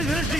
చెప్పేది వినండి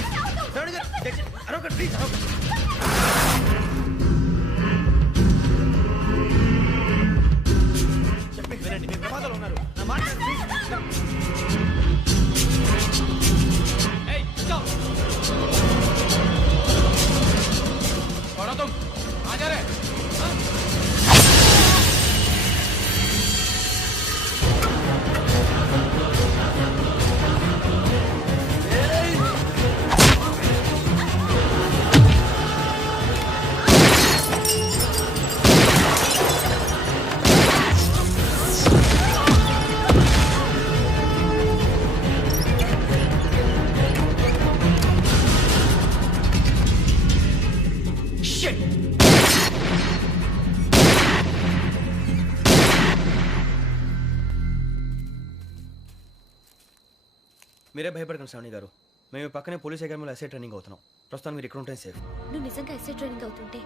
మీరే భయపడకండి శ్రావణి గారు. మేము ఈ పక్కనే పోలీస్ అకాడమీలో ఎస్ఐ ట్రైనింగ్ అవుతున్నాం. ప్రస్తుతం మీరు ఇక్కడ ఉంటే సేఫ్ నువ్వు నిజంగా ఎస్ఐ ట్రైనింగ్ అవుతుంటే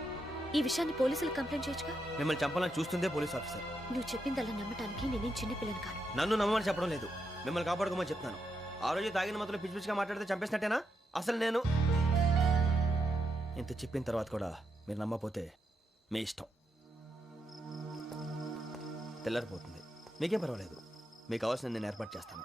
ఈ విషయాన్ని పోలీసులకు కంప్లైంట్ చేయొచ్చుగా? మిమ్మల్ని చంపాలని చూస్తుందే పోలీస్ ఆఫీసర్. నువ్వు చెప్పిందల్లా నమ్మటానికి నేనేం చిన్న పిల్లని కాను నన్ను నమ్మమని చెప్పడం లేదు. మిమ్మల్ని కాపాడుకోమని చెప్తాను ఆ రోజు తాగిన మొదలు పిచ్చి పిచ్చిగా మాట్లాడితే చంపేసినట్టేనా? అసలు నేను ఇంత చెప్పిన తర్వాత కూడా మీరు నమ్మపోతే మీ ఇష్టం. తెల్లారిపోతుంది. మీకేం పర్వాలేదు. మీకు కావాల్సిన నేను ఏర్పాటు చేస్తాను.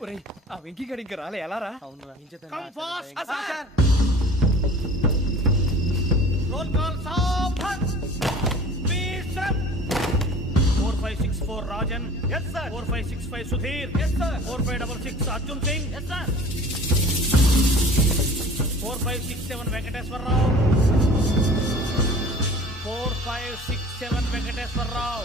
ఒరేయ్ ఆ వెంకీ గడి ఇంకా రాలే ఎలా రా? Come fast sir roll call సావధాన్ స్పీడ్ శ్రమ్ 4564 Rajan yes sir. 4565 Sudheer yes sir. 4566 Arjun Singh yes sir. 4567 Venkateswara Rao 4567 Venkateswara Rao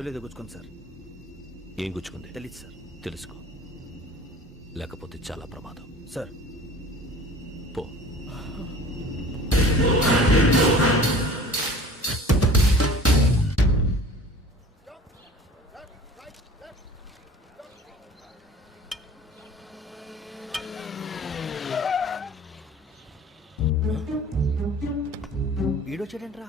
అడవిలో దిగుచ్చుకోండి సార్. ఏం గుచ్చుకుంది? తెలియదు సార్. తెలుసుకో. లేకపోతే చాలా ప్రమాదం. సార్. పో. ఈడొచ్చాడంట్రా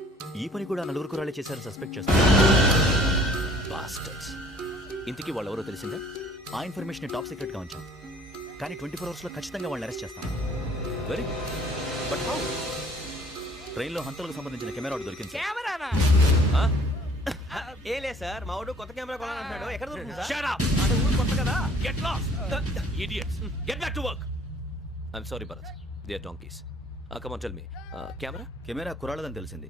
ఈ పని కూడా నలుగురు కురాలే చేశారు సస్పెక్ట్ చేస్తారు ఇంతకీ వాళ్ళెవరో తెలిసిందా? ఆ ఇన్ఫర్మేషన్ టాప్ సీక్రెట్గా ఉంచాం. కానీ ట్వంటీ ఫోర్ అవర్స్లో ఖచ్చితంగా వాళ్ళని అరెస్ట్ చేస్తాం. వెరీ గుడ్ బట్ హౌ ట్రైన్లో హంతలకు సంబంధించిన కెమెరా దొరికింది సార్. ఏ లే సార్ మా వాడు కొత్త కెమెరా కొనాలంటున్నాడు. ఎక్కడ దొరుకుతుంది సార్ షట్ అప్ ఊరు కొత్త కదా? Get lost idiots get back to work I'm sorry Bharat they are donkeys come on tell me camera camera కురాలదని తెలిసింది.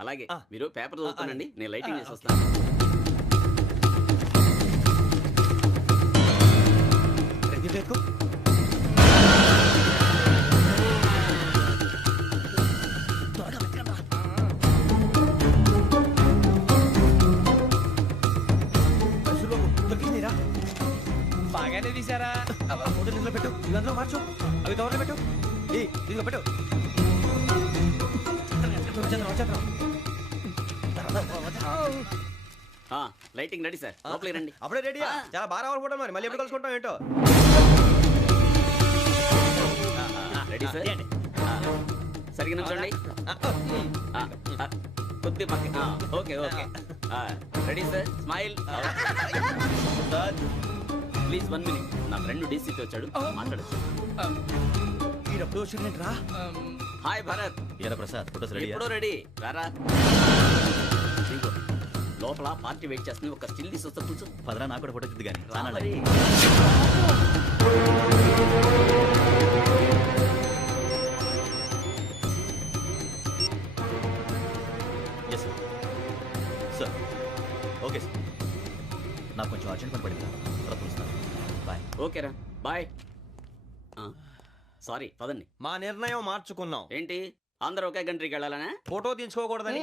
అలాగే. మీరు పేపర్ చదువుతానండి. నేను లైటింగ్ చేసి. వస్తాను. బాగానే తీసారా ఫోటో ఇందులో పెట్టు. అందులో మార్చు. అవి కవర్లో పెట్టు. ఏ దీనిలో పెట్టు. వచ్చేద్దాం, వచ్చేద్దాం. లైటింగ్ రెడీ సార్ లోపలికి రండి. అప్పుడే రెడీ. చాలా బాగా రావాలి ఫోటో మరి. మళ్ళీ ఎప్పుడు కలుసుకుంటాం ఏంటో? రెడీ సార్ ఆ, ఆ, కొద్ది పక్క okay okay. Ready sir smile please one minute నా ఫ్రెండ్ డీసీపీ వచ్చాడు. మాట్లాడచ్చు. ఈ డబ్బులు వచ్చిందంటరా హాయ్ భరత్ ఏరా ప్రసాద్ ఫోటోస్ రెడీ ఎప్పుడో రెడీ రారా. లోపల పార్టీ వెయిట్ చేస్తుంది. ఒక స్టిల్ తీసి వస్తా కూర్చో. పదరా నాకు కూడా ఫోటో చూద్దు కానీ రా మరి. Yes sir sir okay sir నాకు కొంచెం అర్జెంట్ పని పడింది తర్వాత పిలుస్తాను. బాయ్ ఓకేరా బాయ్ సారీ పదండి. మా నిర్ణయం మార్చుకున్నాం. ఏంటి? అందరూ ఒకే కంట్రీకి వెళ్ళాలనే? ఫోటో తీసుకోకూడదని.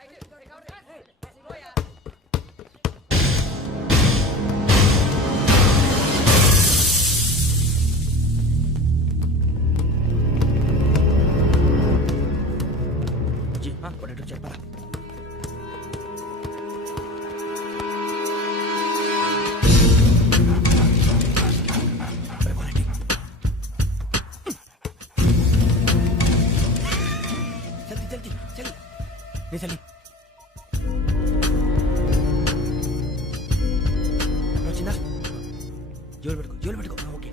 జోలు పెట్టుకో జోలు పెట్టుకో. ఓకే.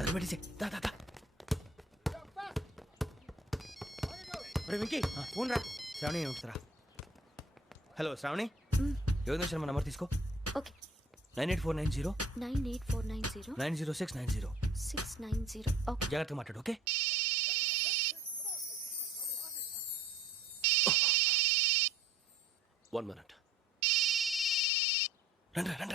అది పెట్టేసి దా దా దా. రే వెంకీ. ఫోన్ రా. శ్రావణి ఏమిట్రా హలో శ్రావణి? యోగేంద్ర శర్మ నంబర్ తీసుకో? Okay. Nine eight four nine zero. Nine eight four nine zero. Nine zero six nine zero. Six nine zero. Okay. జాగ్రత్తగా మాట్లాడు ఓకే? One minute. రండి రండి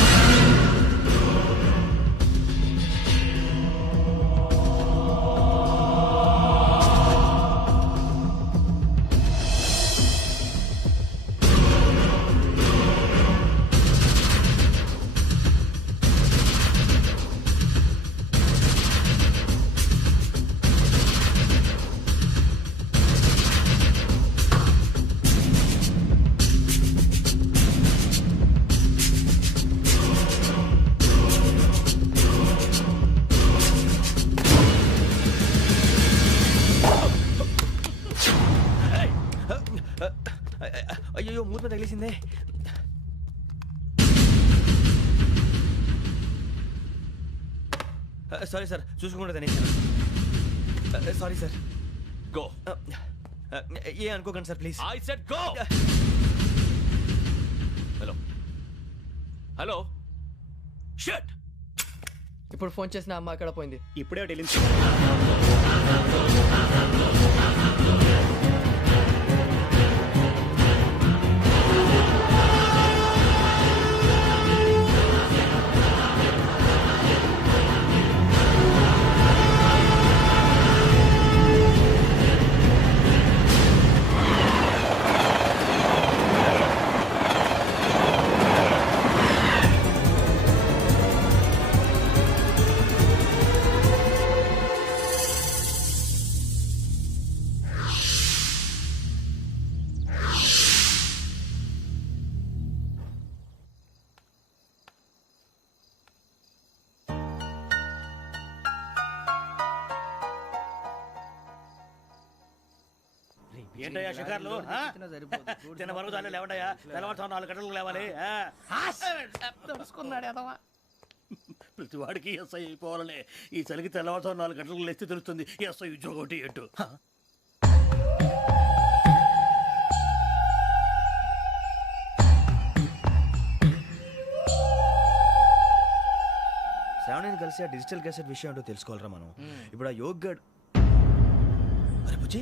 సారీ సార్ చూసుకోకుండా తినేసాను. Sorry sir. గో ఏ అనుకోకండి sir please. I said go hello hello shut ఇప్పుడు phone చేసిన అమ్మ అక్కడ పోయింది. ఇప్పుడే వెళ్ళింది. ఏంటయ్యా షికార్లు? ఆ? తిన్న వరకు దాన్ని లేవడయ్యా. తెల్లవారుతో నాలుగు గంటలకు లేవాలి? తెలుసుకున్నాడు ఎదవా ప్రతి వాడికి ఎస్ఐ అయిపోవాలనే. ఈ చలికి తెల్లవారుతో నాలుగు గంటలకు లేస్తే తెలుస్తుంది ఎస్ఐ ఉద్యోగం ఒకటి ఎట్టు శ్రావణిని కలిసి ఆ డిజిటల్ క్యాసెట్ విషయం ఏంటో తెలుసుకోవాలరా మనం. ఇప్పుడు ఆ యోగ్ గడ్ అరే బుజ్జి!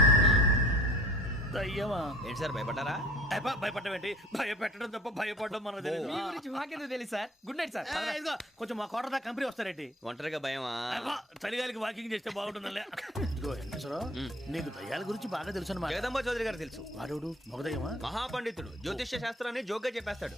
ఏంటి సార్ భయపడ్డారా? భయపడడం ఏంటి? భయపెట్టడం తప్ప భయపడడం మనకు తెలియదు మీ గురించి మాకెందుకు తెలుసు సార్? గుడ్ నైట్ సార్ ఇదిగో కొంచెం మా కోట దాకా కంపెనీ వస్తారేంటి? ఒంటరిగా భయమా? అబ్బా, చలిగాలికి వాకింగ్ చేస్తే బాగుంటుందిలే ఇదిగో నీకు దయ్యాల గురించి బాగా తెలుసు అనమాట జగదంబ చౌదరి గారు తెలుసు. వాడోడు మగదయ్యమా? మహాపండితుడు. జ్యోతిష్య శాస్త్రాన్ని జోగ్గా చెప్పేస్తాడు.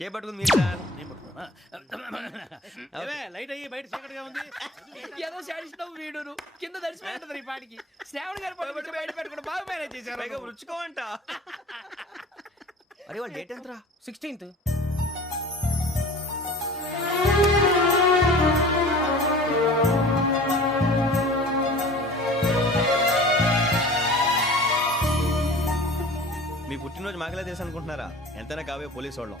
చేపట్టుకుంది మీరు సార్. నేను పట్టుకోనా? ఏమే, లైట్ అయ్యి బయట చీకటిగా ఉంది. ఏదో వీడును. కింద దర్శనం ఈ పాటికి. శ్రావణ్ గారు బయట పెట్టుకుంటే బాగా మేనేజ్ పైగా అరే వాళ్ళ డేట్ ఎంతరా? సిక్స్టీన్త్. మీ పుట్టినరోజు మాకలే తెలుసు అనుకుంటున్నారా? ఎంతైనా కావే పోలీసు వాళ్ళం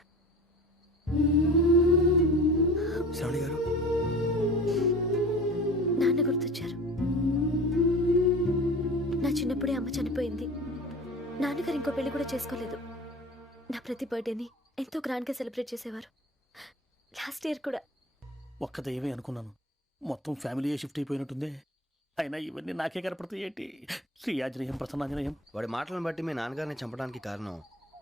అమ్మ చనిపోయింది. నాన్నగారు ఇంకో పెళ్ళి కూడా చేసుకోలేదు. నా ప్రతి బర్త్డేని ఎంతో గ్రాండ్గా సెలబ్రేట్ చేసేవారు. లాస్ట్ ఇయర్ కూడా. ఒక్క దయ్యమే అనుకున్నాను. మొత్తం ఫ్యామిలీ షిఫ్ట్ అయిపోయినట్టుంది. అయినా ఇవన్నీ నాకే కనపడతాయి ఏంటి? శ్రీ ఆంజనేయం ప్రసన్నాంజనేయం. వాడి మాటలను బట్టి మీ నాన్నగారిని చంపడానికి కారణం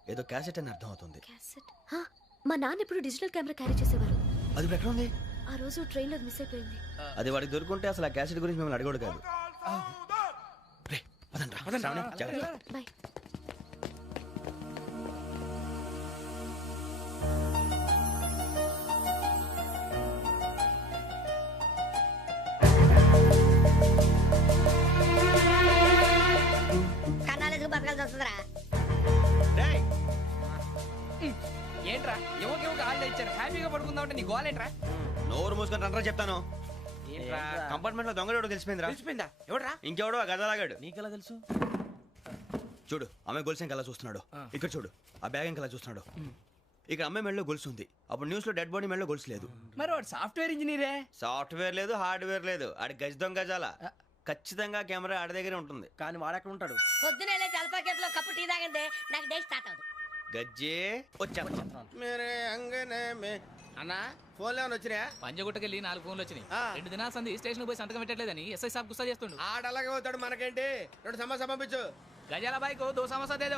ఏదో క్యాసెట్ అని అర్థం అవుతుంది క్యాసెట్? హా, మా నాన్న ఎప్పుడు డిజిటల్ కెమెరా క్యారీ చేసేవారు. అది ఇప్పుడు ఎక్కడ ఉంది ఆ రోజు ట్రైన్లో మిస్ అయిపోయింది. అది వాడికి దొరుకుంటే అసలు ఆ క్యాసెట్ గురించి మిమ్మల్ని అడగడు కాదు రే, పదండ్రా. శ్రావణి, జాగ్రత్త. బాయ్. కన్నాలకు బతకాల్సి వస్తుందిరా. రేయ్, ఏంట్రా? ఎవరికి ఎవరికి హాలిడే ఇచ్చారు? హ్యాపీగా పడుకుందాం అంటే నీ గోల్ ఏంట్రా నోరు మూసుకొని రండ్రా చెప్తాను. కంపార్ట్మెంట్లో దొంగడు తెలిసిపోయిందిరా తెలిసిపోయిందా ఎవడ్రా? ఇంకెవడో ఆ గదలాగాడు. నీకెలా తెలుసు? చూడు ఆమె గొలుసు ఇంకలా చూస్తున్నాడు. ఇక్కడ చూడు ఆ బ్యాగ్ ఇంకలా చూస్తున్నాడు. ఇక్కడ అమ్మాయి మెడలో గొలుసు ఉంది. అప్పుడు న్యూస్లో డెడ్ బాడీ మెడలో గొలుసు లేదు. మరి వాడు సాఫ్ట్వేర్ ఇంజనీరే? సాఫ్ట్వేర్ లేదు హార్డ్వేర్ లేదు. ఆడి గజ దొంగ గజాల ఖచ్చితంగా కెమెరా ఆడి దగ్గరే ఉంటుంది. కానీ వాడెక్కడ ఉంటాడు? పొద్దునే కేఫ్లో కప్పు టీ తాగంటే నాకు డే స్టార్ట్ అవుతుంది. గజ్జే వచ్చా మేరే అంగనే మే అన్న? ఫోన్లో ఏమైనా వచ్చినాయా? పంజగుట్టకెళ్ళి నాలుగు ఫోన్లు వచ్చినాయి. ఆ. రెండు దినాల సంది స్టేషన్ పోయి సంతకం పెట్టలేదని ఎస్ఐ సాబ్ గుస్తా చేస్తుండు. ఆడలాగే పోతాడు మనకేంటి? రెండు సమస్య పంపించు. గజాల బైక్ దో సమస్య దేదో